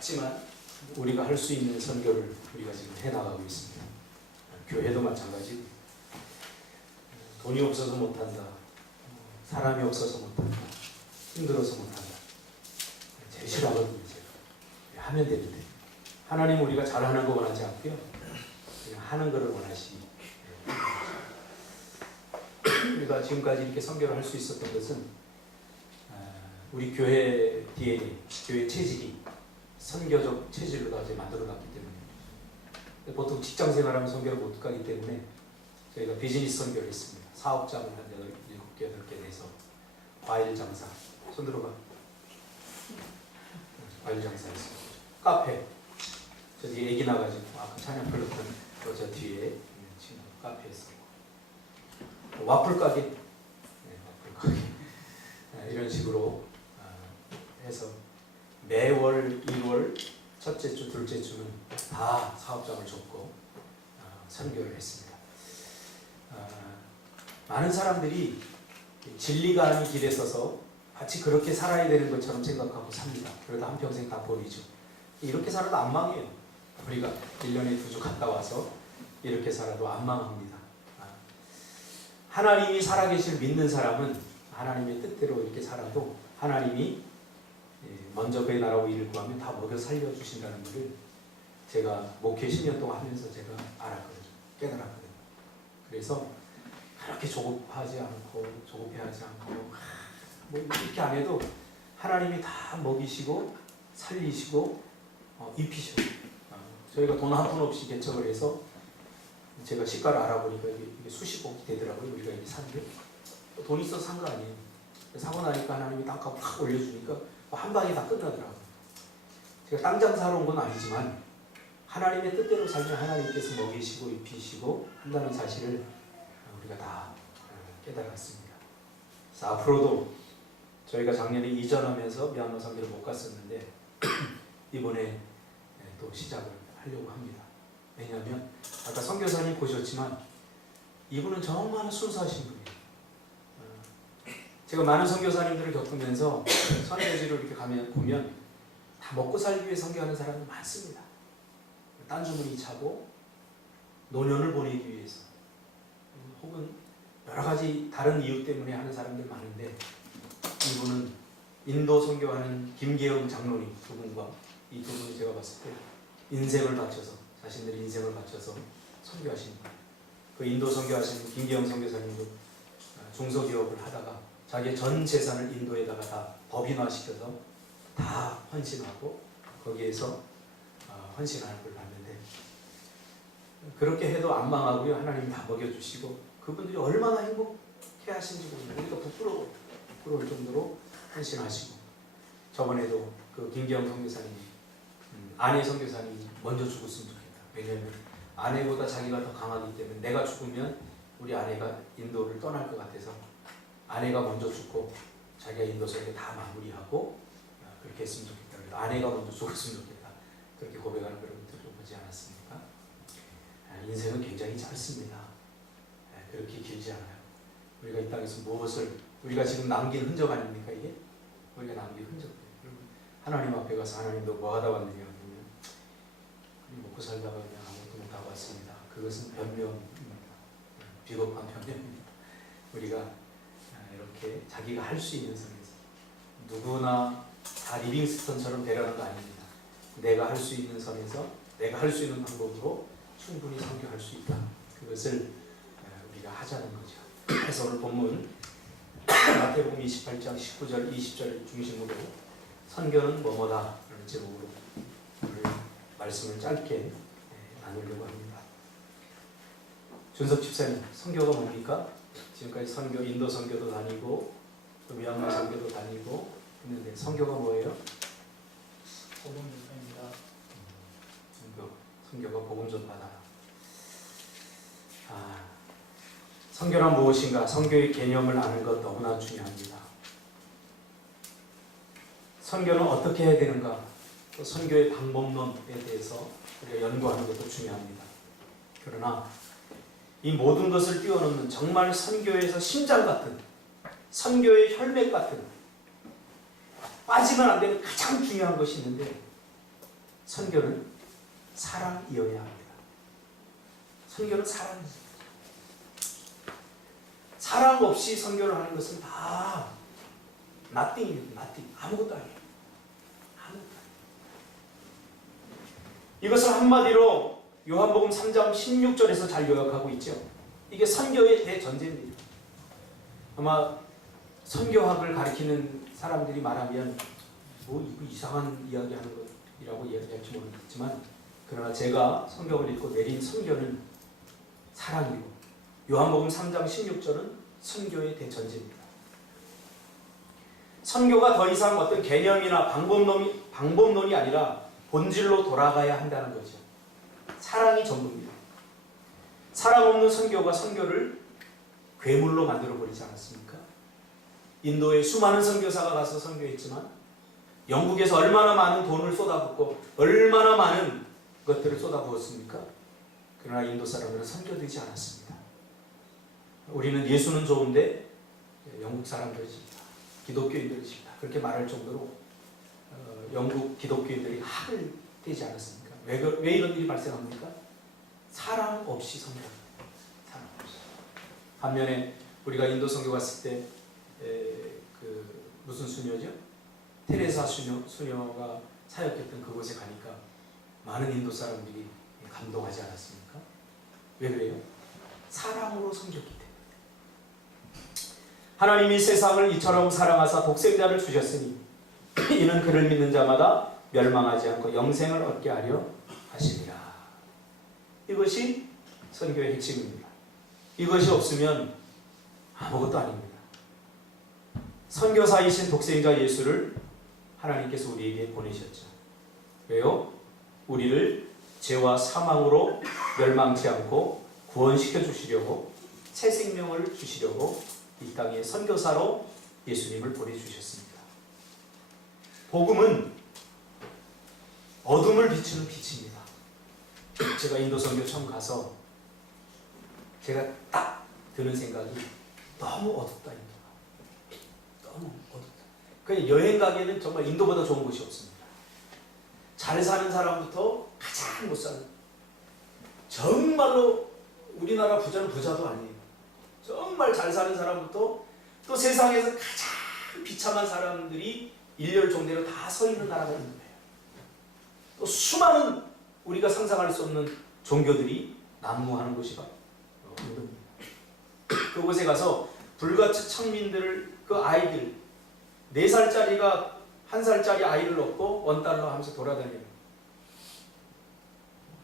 작지만 우리가 할 수 있는 선교를 우리가 지금 해나가고 있습니다. 교회도 마찬가지고, 돈이 없어서 못한다, 사람이 없어서 못한다, 힘들어서 못한다, 제일 싫어하거든요. 제가 하면 되는데, 하나님 우리가 잘하는 거 원하지 않고요, 그냥 하는 것을 원하시. 우리가 지금까지 이렇게 선교를 할 수 있었던 것은 우리 교회 DNA, 교회 체질이 선교적 체질로 다 만들어놨기 때문에, 보통 직장 생활하면 선교를 못 가기 때문에 저희가 비즈니스 선교를 했습니다. 사업장을 한 7개, 8개 내서 과일 장사, 손 들어봐. 과일 장사했어요. 카페, 저 뒤에 애기 나가지고 아까 찬양 불렀던 저 뒤에 있는 친구 카페 했었고, 와플 가게, 와플 가게 이런 식으로 해서 매월 1월 첫째 주, 둘째 주는 다 사업장을 접고 선교를 했습니다. 많은 사람들이 진리가 아닌 길에 서서 마치 그렇게 살아야 되는 것처럼 생각하고 삽니다. 그러다 한평생 다 버리죠. 이렇게 살아도 안 망해요. 우리가 1년에 2주 갔다 와서 이렇게 살아도 안 망합니다. 하나님이 살아계실 믿는 사람은 하나님의 뜻대로 이렇게 살아도 하나님이 먼저 그의 나라와 일을 구하면 다 먹여 살려주신다는 것을 제가 목회 10년 동안 하면서 제가 알았거든요. 깨달았거든요. 그래서 그렇게 조급하지 않고 조급해하지 않고 뭐 이렇게 안 해도 하나님이 다 먹이시고 살리시고 입히셔요. 저희가 돈 한 푼 없이 개척을 해서 제가 시가를 알아보니까 이게 수십억이 되더라고요. 우리가 이게 산 게. 돈 있어서 산 거 아니에요. 사고 나니까 하나님이 땅값을 확 올려주니까 한 방에 다 끝나더라고요. 제가 땅 장사하러 온 건 아니지만 하나님의 뜻대로 살면 하나님께서 먹이시고 입히시고 한다는 사실을 우리가 다 깨달았습니다. 그래서 앞으로도 저희가 작년에 이전하면서 미얀마 선교를 못 갔었는데 이번에 또 시작을 하려고 합니다. 왜냐하면 아까 선교사님 보셨지만 이분은 정말 순수하신 분이에요. 제가 많은 선교사님들을 겪으면서 선교지로 이렇게 보면 다 먹고 살기 위해 선교하는 사람들 많습니다. 딴 주머니 차고 노년을 보내기 위해서 혹은 여러 가지 다른 이유 때문에 하는 사람들 많은데, 이분은 인도 선교하는 김계영 장로님 두 분과 이 두 분이 제가 봤을 때 인생을 바쳐서, 자신들의 인생을 바쳐서 선교하신 거예요. 그 인도 선교하신 김계영 선교사님도 중소기업을 하다가 자기의 전 재산을 인도에다가 다 법인화시켜서 다 헌신하고 거기에서 헌신하는 걸 봤는데, 그렇게 해도 안 망하고요. 하나님 다 먹여주시고 그분들이 얼마나 행복해 하시는지 모르겠어요. 우리가 부끄러울 정도로 헌신하시고, 저번에도 그 김기영 선교사님이 아내 선교사님이 먼저 죽었으면 좋겠다. 왜냐하면 아내보다 자기가 더 강하기 때문에 내가 죽으면 우리 아내가 인도를 떠날 것 같아서 아내가 먼저 죽고 자기가 인도 설계 다 마무리하고 그렇게 했으면 좋겠다. 그래서 아내가 먼저 죽었으면 좋겠다. 그렇게 고백하는 그런 분들을 보지 않았습니까? 인생은 굉장히 짧습니다. 그렇게 길지 않아요. 우리가 이 땅에서 무엇을, 우리가 지금 남긴 흔적 아닙니까 이게? 우리가 남긴 흔적이에요. 하나님 앞에 가서 하나님 너 뭐 하다 왔느냐 하면 먹고 살다가 그냥 아무것도 못하고 왔습니다. 그것은 변명입니다. 비겁한 변명입니다. 우리가 이렇게 자기가 할 수 있는 선에서, 누구나 다 리빙스턴처럼 되라는 거 아닙니다. 내가 할 수 있는 선에서 내가 할 수 있는 방법으로 충분히 선교할 수 있다. 그것을 우리가 하자는 거죠. 그래서 오늘 본문 마태복음 28장 19절 20절 중심으로 선교는 뭐뭐다 라는 제목으로 오늘 말씀을 짧게 나누려고 합니다. 준석 집사님, 선교가 뭡니까? 지금까지 선교, 인도 선교도 다니고 또 미얀마 선교도 다니고 했는데 선교가 뭐예요? 복음 전파입니다. 선교가 복음 전파다. 선교란 무엇인가? 선교의 개념을 아는 것 너무나 중요합니다. 선교는 어떻게 해야 되는가? 또 선교의 방법론에 대해서 우리가 연구하는 것도 중요합니다. 그러나 이 모든 것을 뛰어넘는 정말 선교에서 심장 같은, 선교의 혈맥 같은, 빠지면 안 되는 가장 중요한 것이 있는데 선교는 사랑이어야 합니다. 선교는 사랑이죠. 사랑 없이 선교를 하는 것은 다 nothing입니다. nothing. 아무것도 아니에요. 아무것도 아니에요. 이것을 한마디로 요한복음 3장 16절에서 잘 요약하고 있죠. 이게 선교의 대전제입니다. 아마 선교학을 가리키는 사람들이 말하면 뭐 이거 이상한 이야기 하는 것이라고 이야기할지 모르겠지만, 그러나 제가 성경을 읽고 내린 선교는 사랑이고 요한복음 3장 16절은 선교의 대전제입니다. 선교가 더 이상 어떤 개념이나 방법론이 아니라 본질로 돌아가야 한다는 거죠. 사랑이 전부입니다. 사랑 없는 선교가 선교를 괴물로 만들어버리지 않았습니까? 인도에 수많은 선교사가 가서 선교했지만 영국에서 얼마나 많은 돈을 쏟아붓고 얼마나 많은 것들을 쏟아부었습니까? 그러나 인도 사람들은 선교되지 않았습니다. 우리는 예수는 좋은데 영국 사람들이 싫다, 기독교인들이 싫다, 그렇게 말할 정도로 영국 기독교인들이 학을 떼지 않았습니까? 왜 이런 일이 발생합니까? 사랑 없이 선교합니다. 사랑 없이. 반면에 우리가 인도 선교 갔을 때 무슨 수녀죠? 테레사 수녀가 사역했던 그곳에 가니까 많은 인도 사람들이 감동하지 않았습니까? 왜 그래요? 사랑으로 섬겼기 때문에. 하나님이 세상을 이처럼 사랑하사 독생자를 주셨으니 이는 그를 믿는 자마다 멸망하지 않고 영생을 얻게 하려 하시니라. 이것이 선교의 핵심입니다. 이것이 없으면 아무것도 아닙니다. 선교사이신 독생자 예수를 하나님께서 우리에게 보내셨죠. 왜요? 우리를 죄와 사망으로 멸망치 않고 구원시켜 주시려고, 새 생명을 주시려고 이 땅에 선교사로 예수님을 보내주셨습니다. 복음은 어둠을 비추는 빛입니다. 제가 인도 선교 처음 가서 제가 딱 드는 생각이 너무 어둡다, 인도가. 너무 어둡다. 그냥 여행 가기에는 정말 인도보다 좋은 곳이 없습니다. 잘 사는 사람부터 가장 못 사는, 정말로 우리나라 부자는 부자도 아니에요. 정말 잘 사는 사람부터 또 세상에서 가장 비참한 사람들이 일렬종대로 다 서 있는 나라가 있는 거예요. 또 수많은 우리가 상상할 수 없는 종교들이 난무하는 곳이 바로 인도입니다. 그곳에 가서 불같이 천민들을, 그 아이들 4살짜리가 1살짜리 아이를 얻고 $1 하면서 돌아다녀요.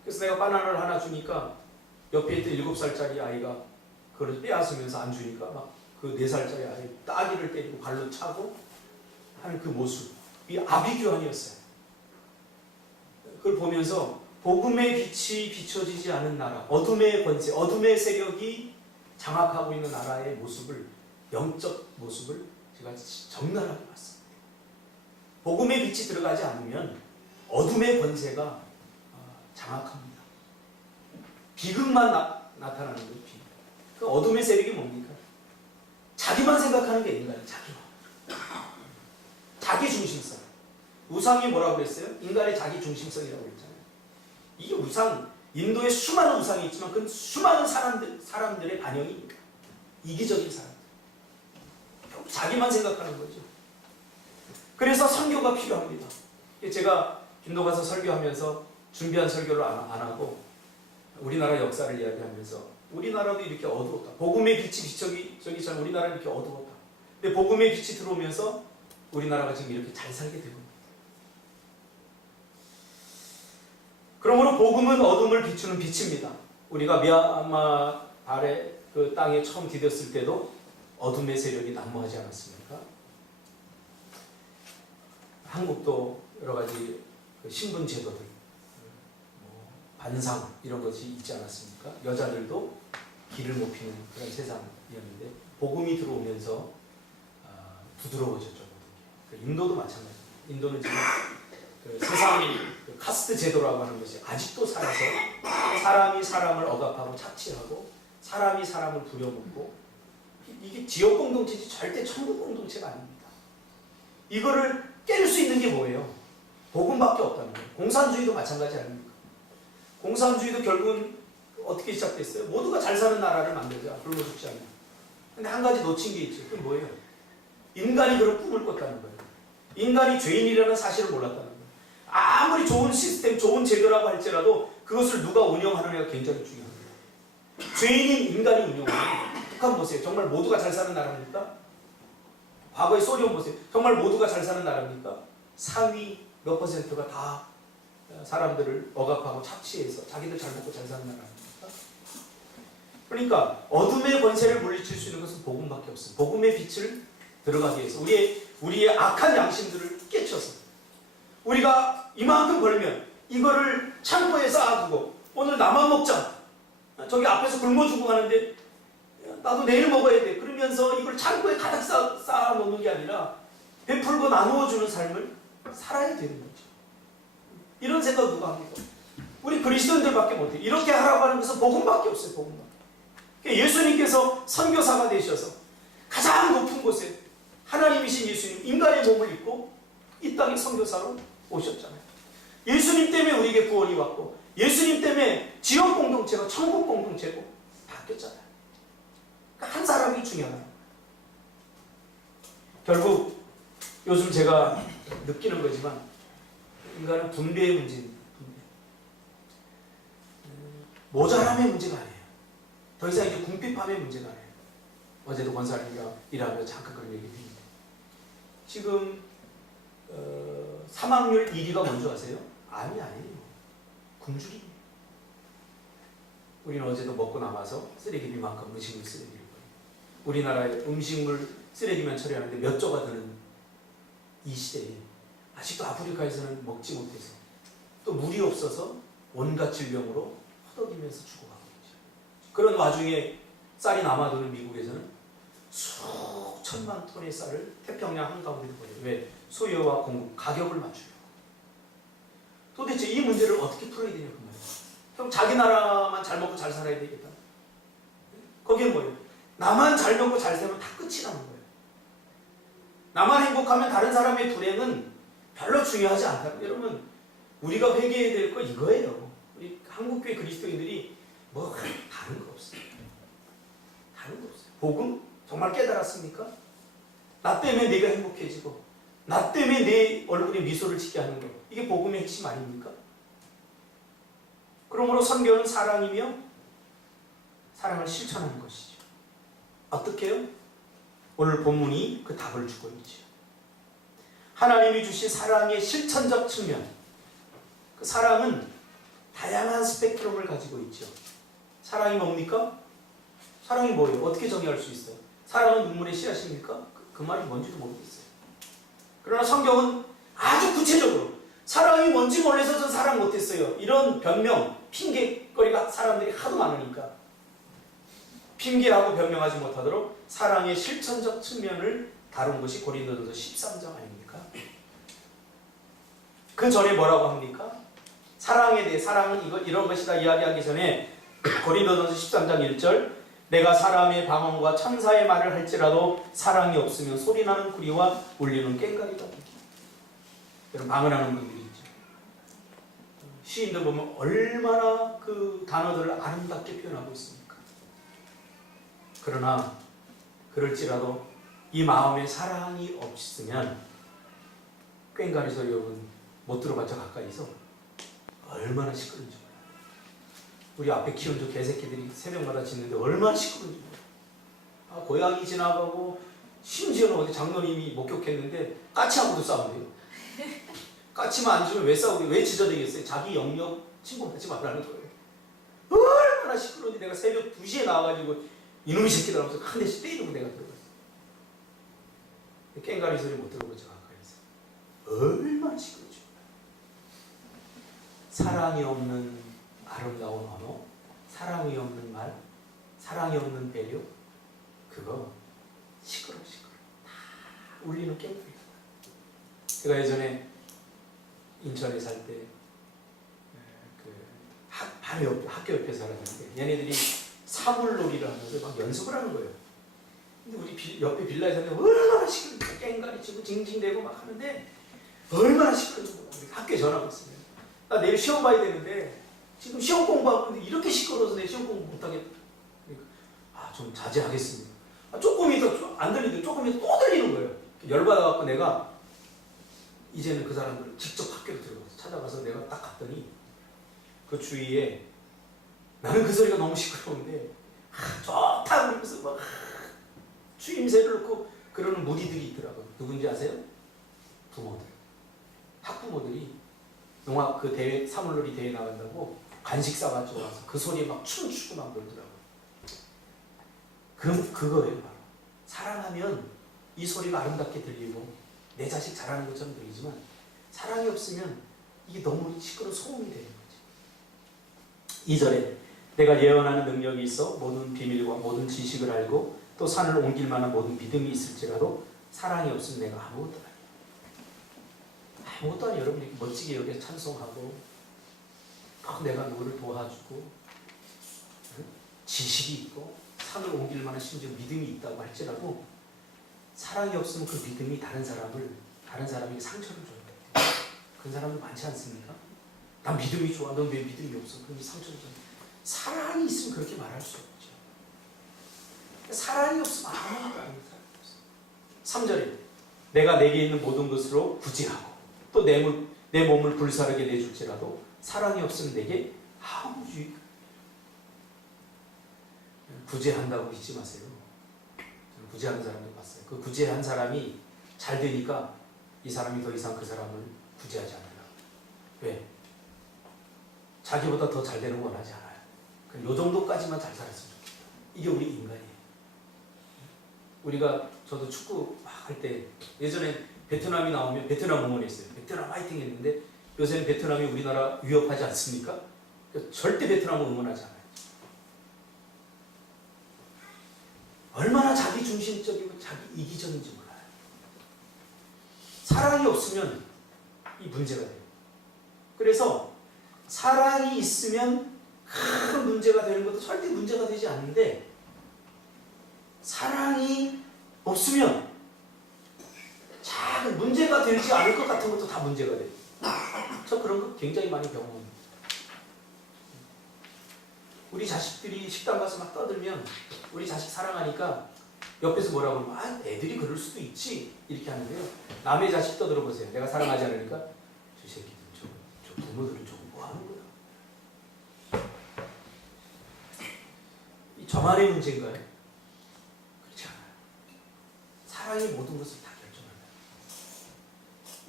그래서 내가 바나나를 하나 주니까 옆에 있던 7살짜리 아이가 그걸 빼앗으면서 안 주니까 막 그 4살짜리 아이 따귀를 때리고 발로 차고 하는 그 모습, 이 아비규환이었어요. 그걸 보면서 복음의 빛이 비춰지지 않은 나라, 어둠의 권세, 어둠의 세력이 장악하고 있는 나라의 모습을, 영적 모습을 제가 적나라하게 봤습니다. 복음의 빛이 들어가지 않으면 어둠의 권세가 장악합니다. 비극만 나타나는 거예요. 비극. 그 어둠의 세력이 뭡니까? 자기만 생각하는 게 인간이에요. 자기 중심성. 우상이 뭐라고 그랬어요? 인간의 자기 중심성이라고 그랬잖아요. 이게 우상, 인도에 수많은 우상이 있지만 그 수많은 사람들의 반영이 이기적인 사람들. 자기만 생각하는 거죠. 그래서 선교가 필요합니다. 제가 인도 가서 설교하면서 준비한 설교를 안 하고 우리나라 역사를 이야기하면서 우리나라도 이렇게 어두웠다. 복음의 빛이 저기처럼 우리나라는 이렇게 어두웠다. 근데 복음의 빛이 들어오면서 우리나라가 지금 이렇게 잘 살게 되고 있습니다. 그러므로 복음은 어둠을 비추는 빛입니다. 우리가 미얀마 아래 그 땅에 처음 디뎠을 때도 어둠의 세력이 난무하지 않았습니까? 한국도 여러 가지 그 신분 제도들, 반상 이런 것이 있지 않았습니까? 여자들도 길을 못 피는 그런 세상이었는데 복음이 들어오면서 부드러워졌죠. 인도도 마찬가지입니다. 인도는 지금 그 세상이 그 카스트 제도라고 하는 것이 아직도 살아서 사람이 사람을 억압하고 착취하고 사람이 사람을 부려먹고, 이게 지역 공동체지 절대 천국 공동체가 아닙니다. 이거를 깰 수 있는 게 뭐예요? 복음밖에 없다는 거예요. 공산주의도 마찬가지 아닙니까? 공산주의도 결국은 어떻게 시작됐어요? 모두가 잘 사는 나라를 만들자. 굶어 죽지 않냐. 근데 한 가지 놓친 게 있죠. 그게 뭐예요? 인간이 그런 꿈을 꿨다는 거예요. 인간이 죄인이라는 사실을 몰랐다는 거예요. 아무리 좋은 시스템, 좋은 제도라고 할지라도 그것을 누가 운영하느냐가 굉장히 중요합니다. 죄인인 인간이 운영하는 거예요. 북한 보세요. 정말 모두가 잘 사는 나라입니까? 과거의 소련 보세요. 정말 모두가 잘 사는 나라입니까? 상위 몇 퍼센트가 다 사람들을 억압하고 착취해서 자기들 잘 먹고 잘 사는 나라입니까? 그러니까 어둠의 권세를 물리칠 수 있는 것은 복음밖에 없습니다. 복음의 빛을 들어가기 위해서 우리의 악한 양심들을 깨쳐서 우리가 이만큼 벌면 이거를 창고에 쌓아두고 오늘 나만 먹자. 저기 앞에서 굶어 죽고 가는데 나도 내일 먹어야 돼. 그러면서 이걸 창고에 가득 쌓아놓는 게 아니라 베풀고 나누어주는 삶을 살아야 되는 거죠. 이런 생각 누가 합니까? 우리 그리스도인들밖에 못해요. 이렇게 하라고 하는 것은 복음밖에 없어요. 복음밖에. 예수님께서 선교사가 되셔서 가장 높은 곳에 하나님이신 예수님 인간의 몸을 입고 이 땅에 선교사로 오셨잖아요. 예수님 때문에 우리에게 구원이 왔고 예수님 때문에 지역 공동체가 천국 공동체로 바뀌었잖아요. 그러니까 한 사람이 중요한 거예요. 결국 요즘 제가 느끼는 거지만 인간은 분배의 문제입니다. 분배. 모자람의 문제가 아니에요. 더 이상 이제 궁핍함의 문제가 아니에요. 어제도 권사님이랑 일하며 잠깐 그런 얘기 했는데 지금 사망률 1위가 뭔지 아세요? 암이 아니에요. 굶주림이에요. 우리는 어제도 먹고 남아서 쓰레기비만큼 음식물 쓰레기를 버려요. 우리나라의 음식물 쓰레기만 처리하는데 몇 조가 드는 이 시대에 아직도 아프리카에서는 먹지 못해서 또 물이 없어서 온갖 질병으로 허덕이면서 죽어가고 있죠. 그런 와중에 쌀이 남아도는 미국에서는 수천만 톤의 쌀을 태평양 한가운데 버려요. 왜? 수요와 공급, 가격을 맞추려고. 도대체 이 문제를 어떻게 풀어야 되냐 그 말이에요. 그럼 자기 나라만 잘 먹고 잘 살아야 되겠다. 거기는 뭐예요? 나만 잘 먹고 잘 살면 다 끝이 나는 거예요. 나만 행복하면 다른 사람의 불행은 별로 중요하지 않다. 여러분 우리가 회개해야 될 거 이거예요. 우리 한국교회 그리스도인들이 뭐 다른 거 없어요. 다른 거 없어요. 복음? 정말 깨달았습니까? 나 때문에 내가 행복해지고 나 때문에 내 얼굴에 미소를 짓게 하는 거. 이게 복음의 핵심 아닙니까? 그러므로 선교는 사랑이며 사랑을 실천하는 것이죠. 어떻게 해요? 오늘 본문이 그 답을 주고 있죠. 하나님이 주신 사랑의 실천적 측면. 그 사랑은 다양한 스펙트럼을 가지고 있죠. 사랑이 뭡니까? 사랑이 뭐예요? 어떻게 정의할 수 있어요? 사랑은 눈물의 씨앗입니까? 그 말이 뭔지도 모르겠어요. 그러나 성경은 아주 구체적으로 사랑이 뭔지 몰라서 저 사랑 못했어요. 이런 변명, 핑계거리가 사람들이 하도 많으니까 핑계하고 변명하지 못하도록 사랑의 실천적 측면을 다룬 것이 고린도전서 13장 아닙니까? 그 전에 뭐라고 합니까? 사랑에 대해 사랑은 이런 것이다 이야기하기 전에 고린도전서 13장 1절 내가 사람의 방언과 천사의 말을 할지라도 사랑이 없으면 소리나는 구리와 울리는 꽹과리다. 여러분 방언하는 분들이 있죠. 시인들 보면 얼마나 그 단어들을 아름답게 표현하고 있습니까? 그러나 그럴지라도 이 마음에 사랑이 없으면 꽹과리 소리 여러분 못 들어봤죠? 가까이서 얼마나 시끄러운지 몰라요. 우리 앞에 키운 저 개새끼들이 새벽마다 짖는데 얼마나 시끄러운지 몰라요. 고양이 지나가고 심지어는 어디 장로님이 목격했는데 까치하고도 싸운대요. 까치만 안 주면 왜 싸우게? 왜 짖어대겠어요? 자기 영역 침범하지 말라는 거예요. 얼마나 시끄러운지 내가 새벽 2시에 나와가지고 이놈의 새끼들 하면서 한 대씩 때리고 내가 들어갔어요. 꽹과리 소리 못 들어보죠. 가까이서. 얼마나 시끄러운지. 사랑이 없는 아름다운 언어, 사랑이 없는 말, 사랑이 없는 배려, 그거 시끄러워. 다 울리는 꽹과리다. 제가 예전에 인천에 살 때 바로 옆에 학교 옆에 살았는데 얘네들이 사물놀이를 하면서 막 연습을 하는 거예요. 근데 우리 옆에 빌라에 사는데 얼마나 시끄러워. 꽹과리 치고 징징대고 막 하는데 얼마나 시끄러워. 학교에 전화가 왔습니다. 나 내일 시험 봐야 되는데 지금 시험 공부하고 있는데 이렇게 시끄러워서 내 시험 공부 못하겠다. 그러니까 좀 자제하겠습니다. 조금이 더 안 들리는데 조금이 또 들리는 거예요. 열받아갖고 내가 이제는 그 사람들을 직접 학교로 들어가서 찾아가서 내가 딱 갔더니 그 주위에 나는 그 소리가 너무 시끄러운데 좋다 그러면서 막 추임새를 넣고 그러는 무리들이 있더라고요. 누군지 아세요? 부모들. 학부모들이 농악 그 대회 사물놀이 대회 나간다고 간식 싸가지고 와서 그 소리에 막 춤추고 막 놀더라고요. 그거예요 바로. 사랑하면 이 소리가 아름답게 들리고 내 자식 잘하는 것처럼 들리지만 사랑이 없으면 이게 너무 시끄러운 소음이 되는 거지. 2절에 내가 예언하는 능력이 있어 모든 비밀과 모든 지식을 알고 또 산을 옮길 만한 모든 믿음이 있을지라도 사랑이 없으면 내가 아무것도 아니야. 아무것도 아니야. 여러분 이렇게 멋지게 여기에 찬송하고 내가 누구를 도와주고 지식이 있고 산을 옮길 만한 심지어 믿음이 있다고 할지라도 사랑이 없으면 그 믿음이 다른 사람에게 상처를 줘요. 그런 사람들 많지 않습니까? 난 믿음이 좋아. 넌 왜 믿음이 없어? 그럼 상처를 줘요. 사랑이 있으면 그렇게 말할 수 없죠. 사랑이 없으면 아무것도 아닌 사람이 없어. 3절에 내가 내게 있는 모든 것으로 구제하고 또 내 몸을 불사르게 내줄지라도 사랑이 없으면 내게 아무 유익. 구제한다고 잊지 마세요. 저는 구제하는 사람들 봤어요. 그 구제한 사람이 잘 되니까 이 사람이 더 이상 그 사람을 구제하지 않아요. 왜? 자기보다 더 잘 되는 건 원하지 않아요. 요 정도까지만 잘 살았으면 좋겠다. 이게 우리 인간이에요. 우리가 저도 축구 막 할 때 예전에 베트남이 나오면 베트남 응원했어요. 베트남 화이팅 했는데 요새는 베트남이 우리나라 위협하지 않습니까? 절대 베트남을 응원하지 않아요. 얼마나 자기 중심적이고 자기 이기적인지 몰라요. 사랑이 없으면 이 문제가 돼요. 그래서 사랑이 있으면 큰 문제가 되는 것도 절대 문제가 되지 않는데 사랑이 없으면 작은 문제가 되지 않을 것 같은 것도 다 문제가 돼요. 저 그런 거 굉장히 많이 경험합니다. 우리 자식들이 식당 가서 막 떠들면 우리 자식 사랑하니까 옆에서 뭐라고 하면 애들이 그럴 수도 있지 이렇게 하는데요. 남의 자식 떠들어보세요. 내가 사랑하지 않으니까 저 새끼들 저 부모들은 저거 뭐 하는 거야? 이 저만의 문제인가요? 그렇지 않아요. 사랑이 모든 것을 다 결정한다.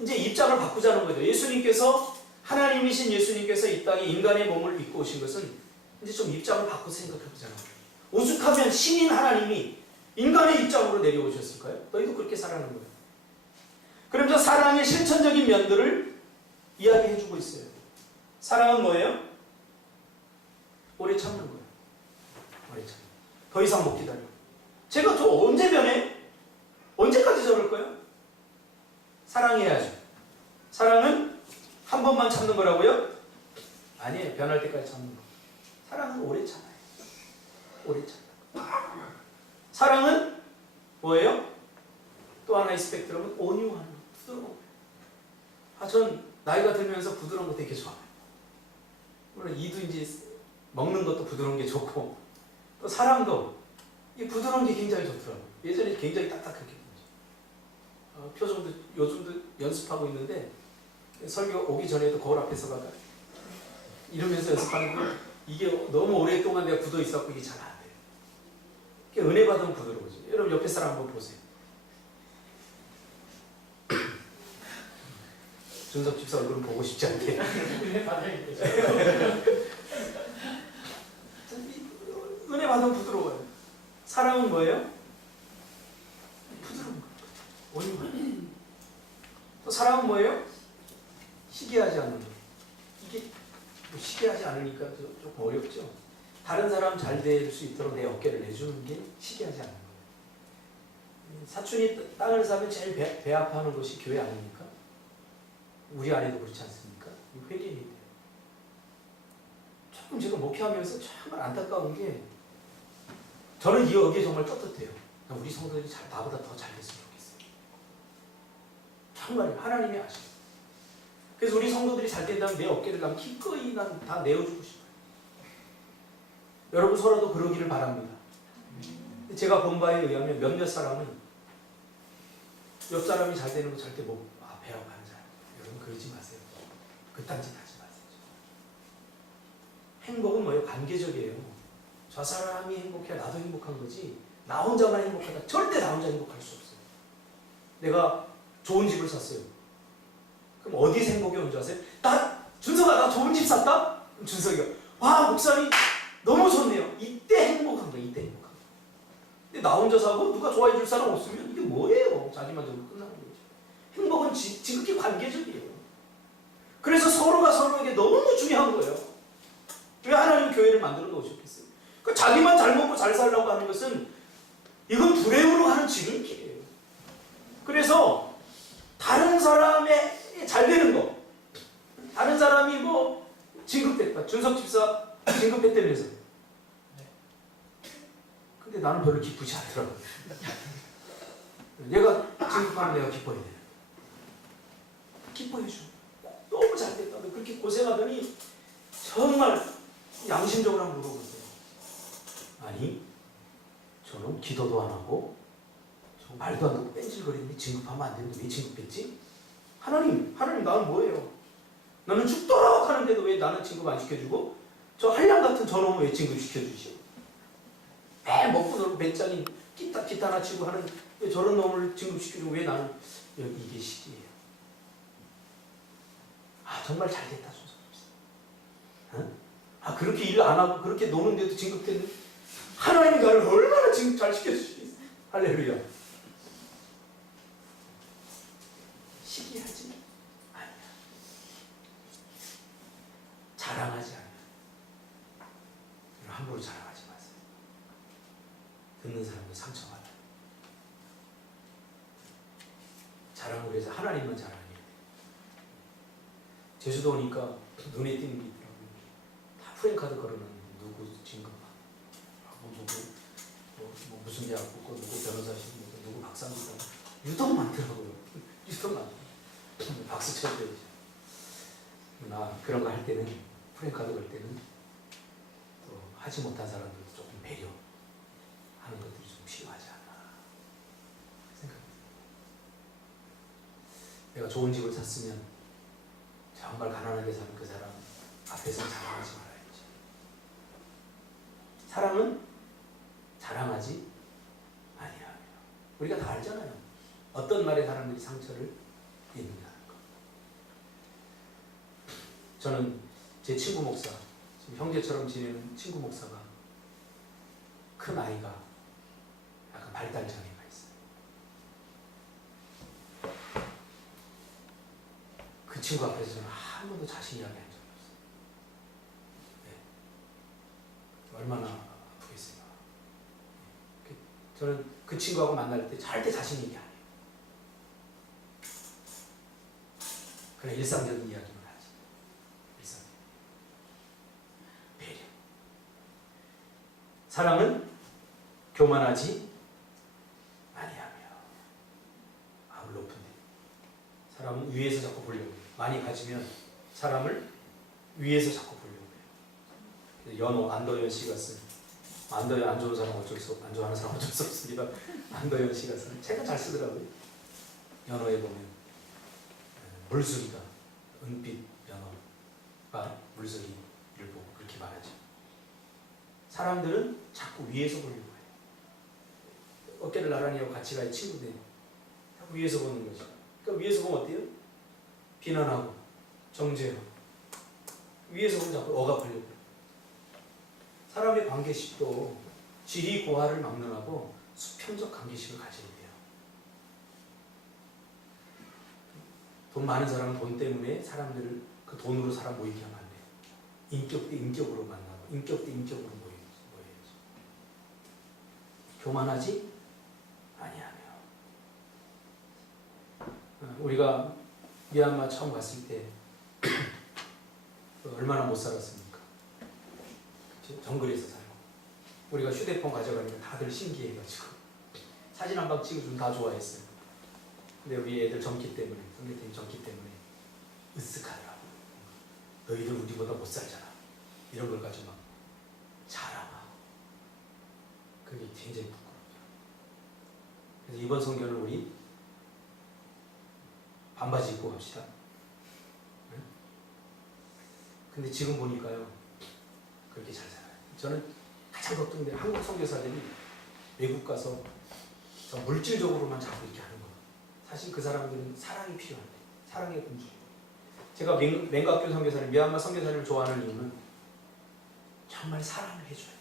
이제 입장을 바꾸자는 거죠. 예수님께서 하나님이신 예수님께서 이 땅에 인간의 몸을 입고 오신 것은 이제 좀 입장을 바꿔서 생각해보자는 거예요. 오죽하면 신인 하나님이 인간의 입장으로 내려오셨을까요? 너희도 그렇게 살아가는 거예요. 그러면서 사랑의 실천적인 면들을 이야기해주고 있어요. 사랑은 뭐예요? 오래 참는 거예요. 오래 참는 거예요. 더 이상 못 기다려. 제가 저 언제 변해? 언제까지 저럴 거예요? 사랑해야죠. 사랑은 한 번만 참는 거라고요? 아니에요. 변할 때까지 참는 거. 사랑은 오래 참아요. 오래 참아요. 사랑은 뭐예요? 또 하나의 스펙트럼은 온유하는 거, 부드러운 거. 전 나이가 들면서 부드러운 거 되게 좋아해요. 물론 이도 이제 먹는 것도 부드러운 게 좋고 또 사랑도 이 부드러운 게 굉장히 좋더라고요. 예전에 굉장히 딱딱했거든요. 표정도 요즘도 연습하고 있는데 설교 오기 전에도 거울 앞에서 막 이러면서 연습하는 거 이게 너무 오랫동안 내가 굳어 있었고 이게 잘 안 돼요. 은혜 받으면 부드러워져요. 여러분 옆에 사람 한번 보세요. 준석 집사 얼굴은 보고 싶지 않게. 은혜 받아야 되죠. 은혜 받으면 부드러워요. 사랑은 뭐예요? 부드러운 거. 온유한. 또 사랑은 뭐예요? 시기하지 않는 거. 이게 뭐 시기하지 않으니까 조금 어렵죠. 다른 사람 잘 될 수 있도록 내 어깨를 내주는 게 시기하지 않는 거예요. 사촌이 땅을 사면 제일 배 아파하는 것이 교회 아닙니까? 우리 아내도 그렇지 않습니까? 회개인데 조금 제가 목회하면서 정말 안타까운 게 저는 여기에 정말 떳떳해요. 우리 성도들이 나보다 더 잘 됐으면 좋겠어요. 정말 하나님이 아시죠. 그래서 우리 성도들이 잘 된다면 내 어깨를 난 기꺼이 난 다 내어주고 싶어요. 여러분 서로도 그러기를 바랍니다. 제가 본 바에 의하면 몇몇 사람은 옆 사람이 잘 되는 거 절대 못 배워가는 사람. 여러분 그러지 마세요. 그딴 짓 하지 마세요. 행복은 뭐예요? 관계적이에요. 저 사람이 행복해야 나도 행복한 거지 나 혼자만 행복하다. 절대 나 혼자 행복할 수 없어요. 내가 좋은 집을 샀어요. 그럼 어디서 행복이 온 줄 아세요? 준석아 나 좋은 집 샀다? 그럼 준석이가 와 목사님 너무 좋네요. 이때 행복한 거예요. 이때 행복한 거예요. 근데 나 혼자 사고 누가 좋아해 줄 사람 없으면 이게 뭐예요? 자기만족으로 끝나는 거죠. 행복은 지극히 관계적이에요. 그래서 서로가 서로에게 너무 중요한 거예요. 왜 하나님 교회를 만들어 놓으셨겠어요? 그러니까 자기만 잘 먹고 잘 살려고 하는 것은 이건 불행으로 하는 지름길이에요. 그래서 다른 사람의 잘 되는 거, 다른 사람이 뭐 진급됐다. 준석 집사 진급했다면서. 근데 나는 별로 기쁘지 않더라고. 얘가 진급하면 내가 기뻐해야 돼. 기뻐해줘. 너무 잘 됐다. 그렇게 고생하더니 정말 양심적으로 한번 물어보세요. 아니, 저는 기도도 안 하고 말도 안 듣고 뺀질거리는데 진급하면 안 되는데 왜 진급했지? 하나님 나는 뭐예요? 나는 죽도록 하는데도 왜 나는 진급 안 시켜주고 저 한량 같은 저놈은 왜 진급 시켜주시오? 매 먹고 놀고 배짱이 기타나 치고 하는 왜 저런 놈을 진급 시켜주고 왜 나는 이게 시기예요. 정말 잘 됐다 순서없어. 그렇게 일 안 하고 그렇게 노는데도 진급됐는데 하나님이 나를 얼마나 진급 잘 시켜주시겠어요. 할렐루야. 시기하지 아니야. 자랑하지 않아요. 함부로 자랑하지 마세요. 듣는 사람도 상처받아요. 자랑을 해서 하나님만 자랑해야 돼요. 제주도 오니까 눈에 띄는 게 있더라고요. 다 프랜카드 걸어놨는데 누구 진급하 누구 무슨 대학 붙고 누구 변호사시고 누구 박사입니다. 유독 많더라고요. 유독 많더라고요. 박수 쳐줘야죠. 나 그런 거 할 때는 프랜카드 걸 때는 또 하지 못한 사람들도 조금 배려하는 것들이 좀 필요하지 않나 생각합니다. 내가 좋은 집을 샀으면 정말 가난하게 사는 그 사람 앞에서 자랑하지 말아야지. 사랑은 자랑하지 아니하며. 우리가 다 알잖아요. 어떤 말에 사람들이 상처를 입는다는 거. 저는 제 친구 목사, 지금 형제처럼 지내는 친구 목사가 큰 아이가 약간 발달 장애가 있어요. 그 친구 앞에서 저는 한 번도 자신 이야기한 적이 없어요. 네. 얼마나 아프겠어요. 저는 그 친구하고 만날 때 절대 자신 얘기 안 해요. 그냥 일상적인 이야기만 하지. 일상적인. 배려. 사랑은 교만하지 아니하며. 아우 높은데. 사람은 위에서 자꾸 보려고 해요. 많이 가지면 사람을 위에서 자꾸 보려고 해요. 연호 안도현 씨가 쓴 안도현 안 좋은 사람 안 좋아하는 사람 어쩔 수 없습니다. 안도현 씨가 쓴 책을 잘 쓰더라고요. 연호에 보면 물수리가 은빛 연호가 물수리를 보고 그렇게 말하죠. 사람들은 자꾸 위에서 보려고 해요. 어깨를 나란히 하고 같이 가야 친구들 자꾸 위에서 보는 거죠. 그러니까 위에서 보면 어때요? 비난하고 정죄하고 위에서 보면 자꾸 억압하려고 해요. 사람의 관계식도 질이 고하를 막론하고 수평적 관계식을 가져야 돼요. 돈 많은 사람은 돈 때문에 사람들을 그 돈으로 사람 모이게 하면 안 돼요. 인격 대 인격으로 만나고 인격 대 인격으로 모여야죠. 교만하지 아니하며. 우리가 미얀마 처음 갔을 때 얼마나 못 살았습니까? 정글에서 살고 우리가 휴대폰 가져가니까 다들 신기해가지고 사진 한 방 찍어주면 다 좋아했어요. 근데 우리 애들 젊기 때문에 선생님이 젊기 때문에 으쓱하더라고. 너희들 우리보다 못 살잖아. 이런 걸 가지고 막 자랑하고. 그게 굉장히 부끄럽죠. 그래서 이번 성경을 우리 반바지 입고 갑시다. 네? 근데 지금 보니까요, 그렇게 잘 살아요. 저는 가장 걱정돼. 한국 선교사들이 외국 가서 물질적으로만 자꾸 이렇게 하는 거예요. 사실 그 사람들은 사랑이 필요한데, 사랑의 군주. 제가 맹각교 선교사님, 미얀마 선교사님을 좋아하는 이유는 정말 사랑을 해줘요.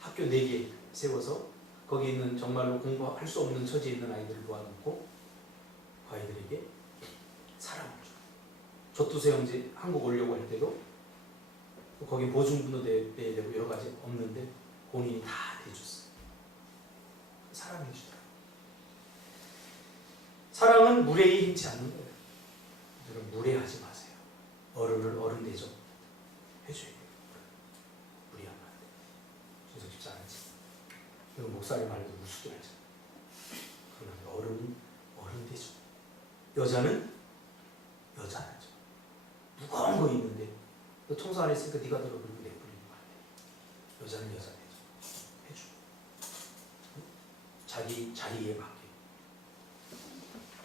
학교 4개 세워서 거기 있는 정말로 공부할 수 없는 처지에 있는 아이들을 모아놓고 그 아이들에게 사랑을 줘요. 조투세 형제 한국 오려고 할 때도 거기 보증분도 내야 되고 여러 가지 없는데 본인이 다 대줬어요. 사랑해 주더라고요. 사랑은 무례히 힘지 않는 거예요. 여러분 무례하지 마세요. 어른을 어른 대접 해줘야 돼요. 무리하면 안 돼. 준석 집사 안 하지. 이거 목사님 말해도 무수도 알잖아. 그러나 어른은 어른 대접. 여자는 여자 하죠. 무거운 거 있는데 너 청소 안 했으니까 네가 들어 그리고 내버리는 거 아니에요. 여자는 여자 대접 해줘. 자기 자리에 맞게.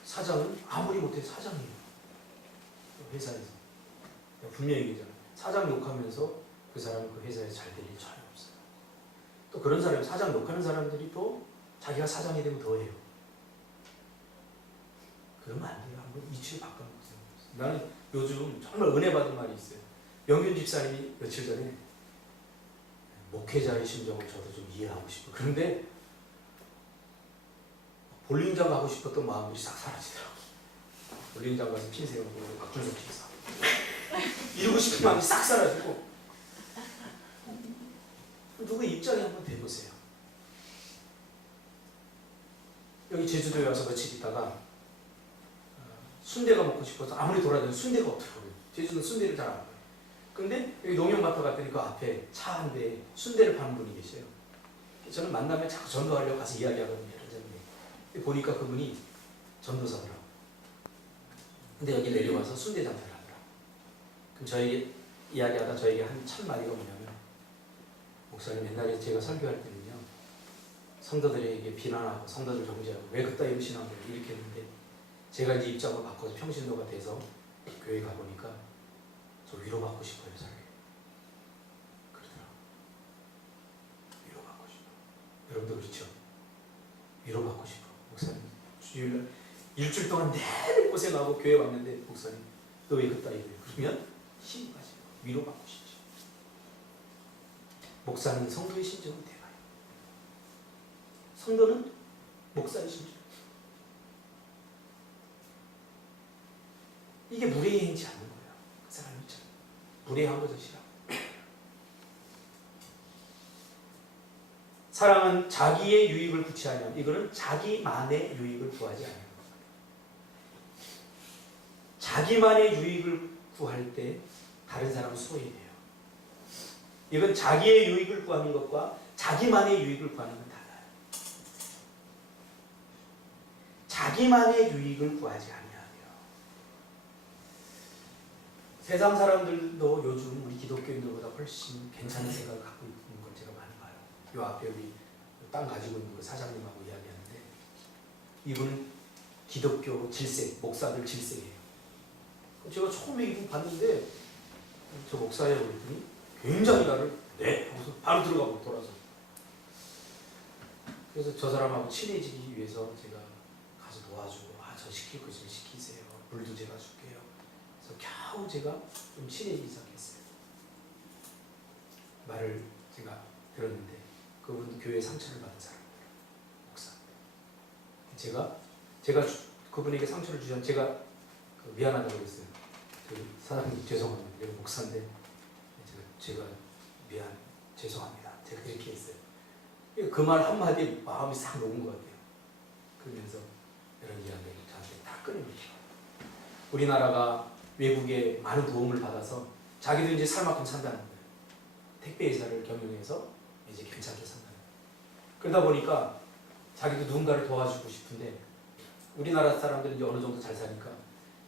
사장은 아무리 못해도 사장이에요. 회사에서 분명히 얘기하잖아요. 사장 욕하면서 그 사람은 그 회사에 잘 될 일 전혀 없어요. 또 그런 사람이 사장 욕하는 사람들이 또 자기가 사장이 되면 더 해요. 그러면 안 돼요. 한번 이치를 바꿔보세요. 나는 요즘 정말 은혜 받은 말이 있어요. 명균 집사님이 며칠 전에 목회자의 심정을 저도 좀 이해하고 싶어요. 그런데 볼링장 가고 싶었던 마음이 싹 사라지더라고요. 볼링장 가서 핀 세우고 박준석 집사 이러고 싶은 마음이 싹 사라지고 누구의 입장에 한번 대보세요. 여기 제주도에 와서 며칠 있다가 순대가 먹고 싶어서 아무리 돌아다녀도 순대가 없더라고요. 제주도는 순대를 잘 안 먹어요. 근데 여기 농협마트 갔더니 그 앞에 차 한 대에 순대를 파는 분이 계세요. 저는 만나면 자꾸 전도하려고 가서 이야기하거든요. 보니까 그분이 전도사더라고요. 근데 여기 내려와서 순대 장사를 하더라고요. 그럼 저에게 이야기하다 저에게 한 첫 마디가 뭐냐면, 목사님 옛날에 제가 설교할 때는요 성도들에게 비난하고 성도들 정죄하고 왜 그따위로 신앙을 이렇게 했는데 제가 이제 입장을 바꿔서 평신도가 돼서 교회 가보니까 저 위로받고 싶어요. 설교 그러더라고요. 위로받고 싶어. 여러분도 그렇죠? 위로받고 싶어. 목사님 주일날 일주일 동안 내내 고생하고 교회 왔는데 목사님 너 왜 그따위로 해? 그러면 힘이 빠지고 위로받고 싶죠. 목사는 성도의 심정은 대가요. 성도는 목사의 심정. 이게 무례히 행치 않는 거예요. 그 사람이 참 무례한 것을 싫어. 사랑은 자기의 유익을 구취하지 않는, 이거는 자기만의 유익을 구하지 않는 것. 자기만의 유익을 구할 때 다른 사람은 소외돼요. 이건 자기의 유익을 구하는 것과 자기만의 유익을 구하는 건 달라요. 자기만의 유익을 구하지 아니하며. 세상 사람들도 요즘 우리 기독교인들보다 훨씬 괜찮은 생각을 갖고 있는 걸 제가 많이 봐요. 요 앞에 여기 땅 가지고 있는 그 사장님하고 이야기하는데 이분은 기독교 질색, 목사들 질색이에요. 제가 처음에 이분 봤는데 저 목사예요 그랬더니 굉장히 나를 네 하고서 바로 들어가고 돌아서. 그래서 저 사람하고 친해지기 위해서 제가 가서 도와주고 저 시킬 거 좀 시키세요. 물도 제가 줄게요. 그래서 겨우 제가 좀 친해지기 시작했어요. 말을 제가 들었는데 그분도 교회 상처를 받은 사람이에요. 목사. 제가 그분에게 상처를 주셨는데 제가 미안하다고 그랬어요. 그 사장님 죄송합니다. 내가 목사인데 제가 죄송합니다. 제가 그렇게 했어요. 그 말 한마디에 마음이 싹 녹은 것 같아요. 그러면서 이런 이야기를 저한테 다 꺼내놓죠. 우리나라가 외국에 많은 도움을 받아서 자기도 이제 살 만큼 산다는 거예요. 택배 회사를 경영해서 이제 괜찮게 산다는 거예요. 그러다 보니까 자기도 누군가를 도와주고 싶은데 우리나라 사람들은 이제 어느 정도 잘 사니까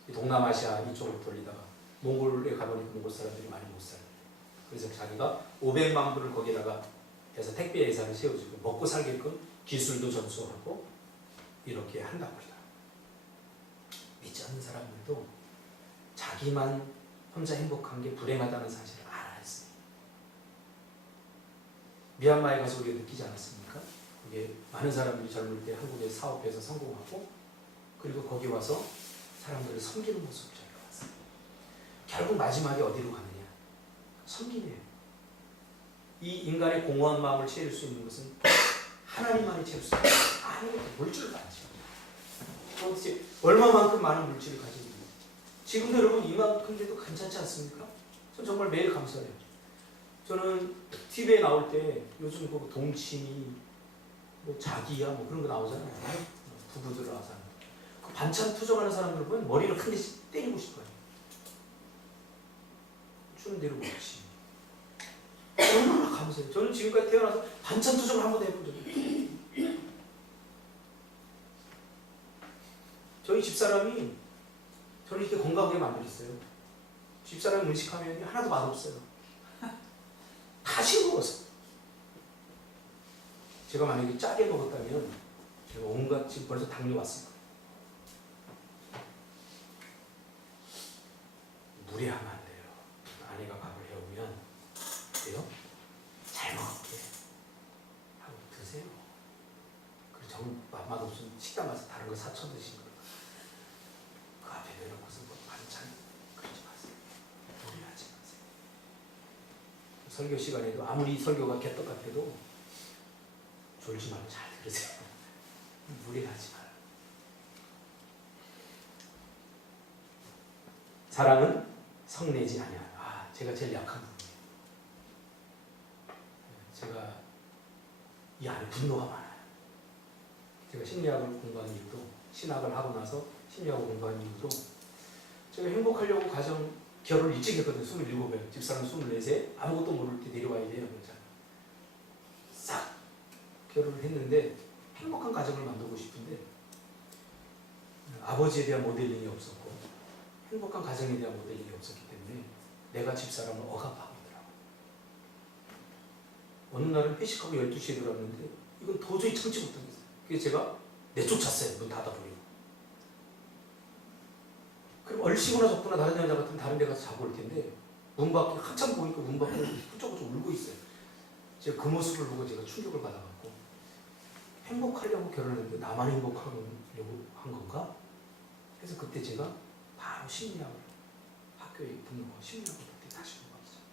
이 동남아시아 이쪽으로 돌리다가 몽골에 가보니까 몽골 사람들이 많이 못 살아요. 그래서 자기가 500만 불을 거기다가 해서 택배 회사를 세워주고 먹고 살게끔 기술도 전수하고 이렇게 한다고 하더라고요. 믿지 않는 사람들도 자기만 혼자 행복한 게 불행하다는 사실을 알아야 했어요. 미얀마에 가서 우리가 느끼지 않았습니까? 그게 많은 사람들이 젊을 때 한국에 사업해서 성공하고 그리고 거기 와서 사람들을 섬기는 모습을 저희가 봤어요. 결국 마지막에 어디로 가느냐? 섬기네요. 이 인간의 공허한 마음을 채울 수 있는 것은 하나님만이 채울 수 있어요. 아무것도 물질을 가지고 도대체 얼마만큼 많은 물질을 가지고 있는지 지금도 여러분 이만큼 돼도 괜찮지 않습니까? 전 정말 매일 감사해요. 저는 TV에 나올 때 요즘 그 동치미 뭐 자기야 뭐 그런 거 나오잖아요. 부부들 와서 그 반찬 투정하는 사람들 보면 머리를 큰 대씩 때리고 싶어요. 주는 대로 먹지. 얼마나 감사해요. 저는 지금까지 태어나서 반찬 투정을 한 번도 해본 적이 없어요. 저희 집사람이 저를 이렇게 건강하게 만들었어요. 집사람 음식하면 하나도 맛없어요. 다 싱거워서. 제가 만약에 짜게 먹었다면 제가 온갖 지금 벌써 당뇨 왔을 거예요. 무리하면 안 돼요. 아내가 밥을 해오면 돼요? 잘 먹을게 하고 드세요. 그리고 정 맛없으면 식당 가서 다른 거 사쳐 드시는 거예요. 그 앞에 내놓고서 뭐 반찬 그러지 마세요. 무리하지 마세요. 설교 시간에도 아무리 설교가 개떡 같아도 졸지 말고 잘 들으세요. 무리하지 마요. 사랑은 성내지 아니하라. 제가 제일 약한 부분이에요. 제가 이 안에 분노가 많아요. 제가 심리학을 공부한 이유도 신학을 하고 나서 심리학을 공부한 이유도 제가 행복하려고 결혼을 일찍 했거든요. 27에 집사람 24세 아무것도 모를 때 내려와야 돼요. 싹 결혼을 했는데 행복한 가정을 만들고 싶은데 아버지에 대한 모델링이 없었고 행복한 가정에 대한 모델링이 없었기 때문에 내가 집사람을 억압하고 있더라고요. 어느 날은 회식하고 12시에 들어왔는데 이건 도저히 참지 못하겠어요. 그래서 제가 내쫓았어요. 문 닫아버리고. 그럼 얼씨구나 적구나 다른 여자 같으면 다른 데 가서 자고 올 텐데 문 밖에 한참 보니까 문 밖에 훌쩍훌쩍 울고 있어요. 제가 그 모습을 보고 제가 충격을 받아갖고 행복하려고 결혼했는데 나만 행복하려고 한 건가? 그래서 그때 제가 바로 심리학을 학교에 등록하고 심리학을 그때 다시 공부하기 시작했어요.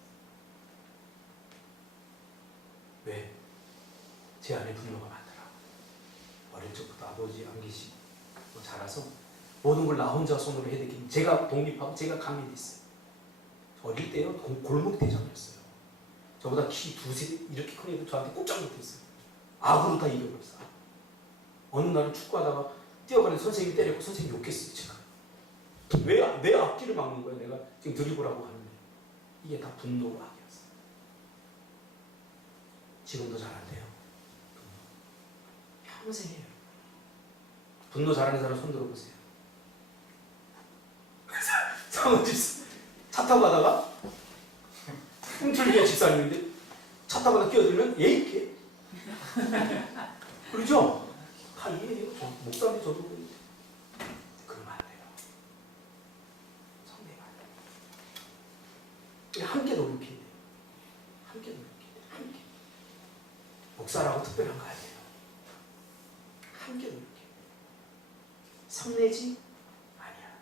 왜? 제 안에 분노가 많더라고요. 어릴 적부터 아버지 안 계시고 자라서 모든 걸 나 혼자 손으로 해야되긴 제가 독립하고 제가 강이 됐어요. 어릴 때요 골목대장이었어요. 저보다 키 두세 이렇게 큰 애도 저한테 꼼짝 못했어요. 악으로 다 이겨버렸어요. 어느 날은 축구하다가 뛰어가는 선생님이 때렸고 선생님이 욕했어요. 제가 왜 내 앞길을 막는 거야? 내가 지금 드리블하고 하는데 이게 다 분노로 악이었어요. 지금도 잘 안 돼요. 평생이에요. 분노 잘하는 사람 손 들어보세요. 상원 집사 차 타고 가다가 훔틀기가 집사님인데 차 타고 가다 끼어들면 예 이렇게 그렇죠? 다 이해해요. 목사인데 저도 그러면 안 돼요. 성내면 안 돼요. 함께 노력해야 돼요. 함께 노력해야 돼요. 함께. 목사라고 특별한 거 아니에요. 함께 노력해야 돼요. 성내지 아니야.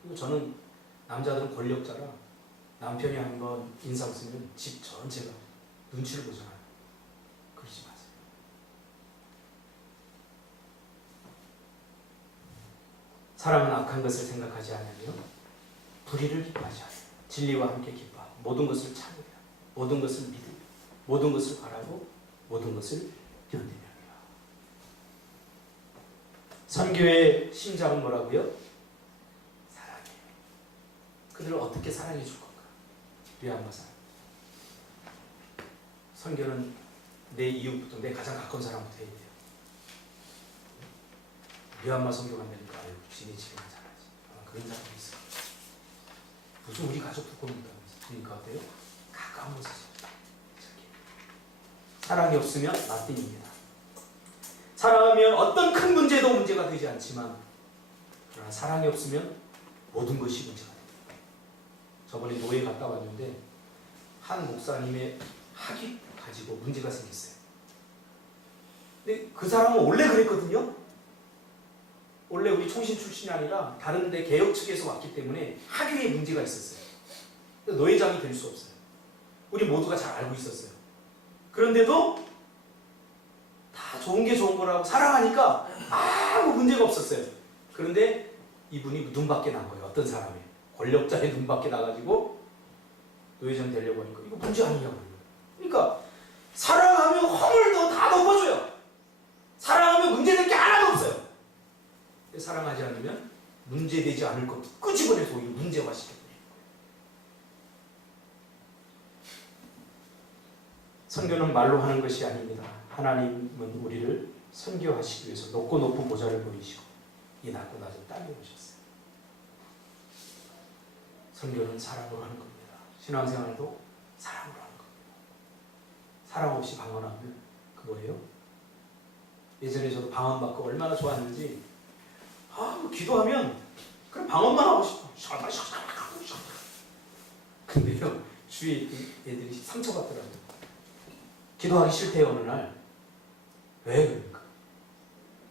그리고 저는 남자들은 권력자라 남편이 한번 인상 쓰면 집 전체가 눈치를 보잖아요. 그러지 마세요. 사람은 악한 것을 생각하지 않으며 불의를 기뻐하지 않아요. 진리와 함께 기뻐하고 모든 것을 참으며 모든 것을 믿으며 모든 것을 바라고 모든 것을 견디며. 선교의 심장은 뭐라고요? 사랑이에요. 그들을 어떻게 사랑해 줄 건가? 미얀마 사람. 선교는 내 이웃부터 내 가장 가까운 사람부터 해야 돼요. 미얀마 선교 간다니까 아유 지네 집에만 잘하지. 아마 그런 사람이 있어요. 무슨 우리 가족도 꼽는다고 해서. 그러니까 어때요? 가까운 곳에서. 사랑이 없으면 나띵입니다. 사랑하면 어떤 큰 문제도 문제가 되지 않지만, 그러나 사랑이 없으면 모든 것이 문제가 됩니다. 저번에 노예 갔다 왔는데 한 목사님의 학위 가지고 문제가 생겼어요. 근데 그 사람은 원래 그랬거든요. 원래 우리 총신 출신이 아니라 다른 데 개혁 측에서 왔기 때문에 학위에 문제가 있었어요. 노예장이 될 수 없어요. 우리 모두가 잘 알고 있었어요. 그런데도 다 좋은 게 좋은 거라고 사랑하니까 아무 문제가 없었어요. 그런데 이분이 눈밖에 난 거예요. 어떤 사람이 권력자의 눈밖에 나가지고 노예장 되려고 하니까 이거 문제 아니냐고. 그러니까 사랑하면 허물도 다 덮어줘요. 사랑하면 문제될 게 하나도 없어요. 사랑하지 않으면 문제되지 않을 것도 끄집어내서 오히려 문제화시켜버려요. 선교는 말로 하는 것이 아닙니다. 하나님은 우리를 선교하시기 위해서 높고 높은 보좌를 버리시고 이 낮고 낮은 땅에 오셨어요. 선교는 사랑으로 하는 겁니다. 신앙생활도 사랑으로 하는 겁니다. 사랑 없이 방언하면 그거예요. 예전에 저도 방언 받고 얼마나 좋았는지, 기도하면 그럼 방언만 하고 싶어. 근데요, 주위에 애들이 상처받더라고요. 기도하기 싫대요, 어느 날. 왜 그러니까?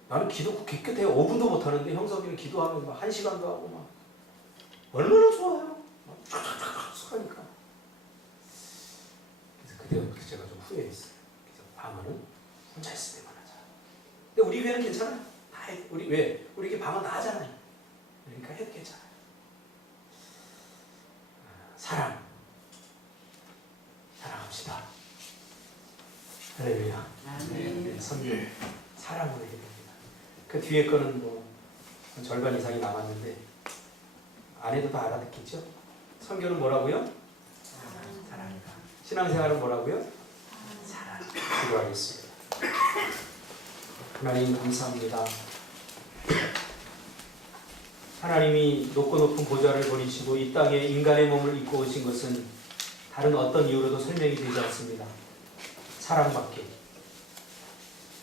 나는 기도 깨끗해 5분도 못하는데 형석이는 기도하면 막 1시간도 하고 막 얼마나 좋아요. 막 촥촥촥 하니까. 그래서 그때부터 제가 좀 후회했어요. 그래서 방언은 혼자 있을 때만 하자. 근데 우리 교회는 괜찮아요. 다 해. 우리 왜? 우리 교회 방언 다 하잖아요. 그러니까 해도 괜찮아요. 사랑합시다. 할렐루야. 네, 선교 사랑으로 해야 됩니다. 그 뒤에 거는 뭐 절반 이상이 남았는데 안 해도 다 알아듣겠죠? 선교는 뭐라고요? 사랑이다. 신앙생활은 뭐라고요? 사랑. 기도하겠습니다. 하나님 감사합니다. 하나님이 높고 높은 보좌를 버리시고 이 땅에 인간의 몸을 입고 오신 것은 다른 어떤 이유로도 설명이 되지 않습니다. 사랑밖에.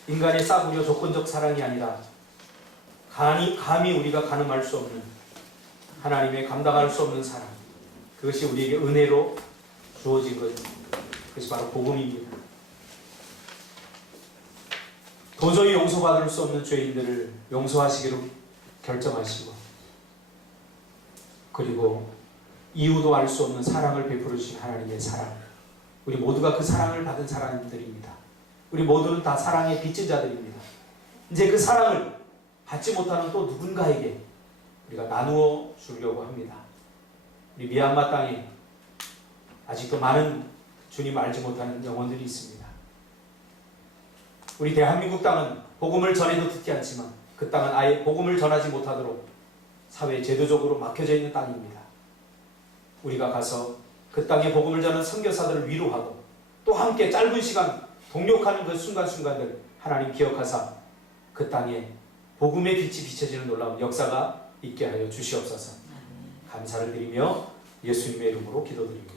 인간의 싸구려 조건적 사랑이 아니라 감히 우리가 가늠할 수 없는 하나님의 감당할 수 없는 사랑. 그것이 우리에게 은혜로 주어진 것. 그것이 바로 복음입니다. 도저히 용서받을 수 없는 죄인들을 용서하시기로 결정하시고, 그리고 이유도 알 수 없는 사랑을 베풀어 주신 하나님의 사랑. 우리 모두가 그 사랑을 받은 사람들입니다. 우리 모두는 다 사랑의 빚진 자들입니다. 이제 그 사랑을 받지 못하는 또 누군가에게 우리가 나누어 주려고 합니다. 우리 미얀마 땅에 아직도 많은 주님 알지 못하는 영혼들이 있습니다. 우리 대한민국 땅은 복음을 전해도 듣지 않지만 그 땅은 아예 복음을 전하지 못하도록 사회에 제도적으로 막혀져 있는 땅입니다. 우리가 가서 그 땅에 복음을 전하는 선교사들을 위로하고 또 함께 짧은 시간 동력하는 그 순간순간들 하나님 기억하사 그 땅에 복음의 빛이 비춰지는 놀라운 역사가 있게 하여 주시옵소서. 감사를 드리며 예수님의 이름으로 기도드립니다.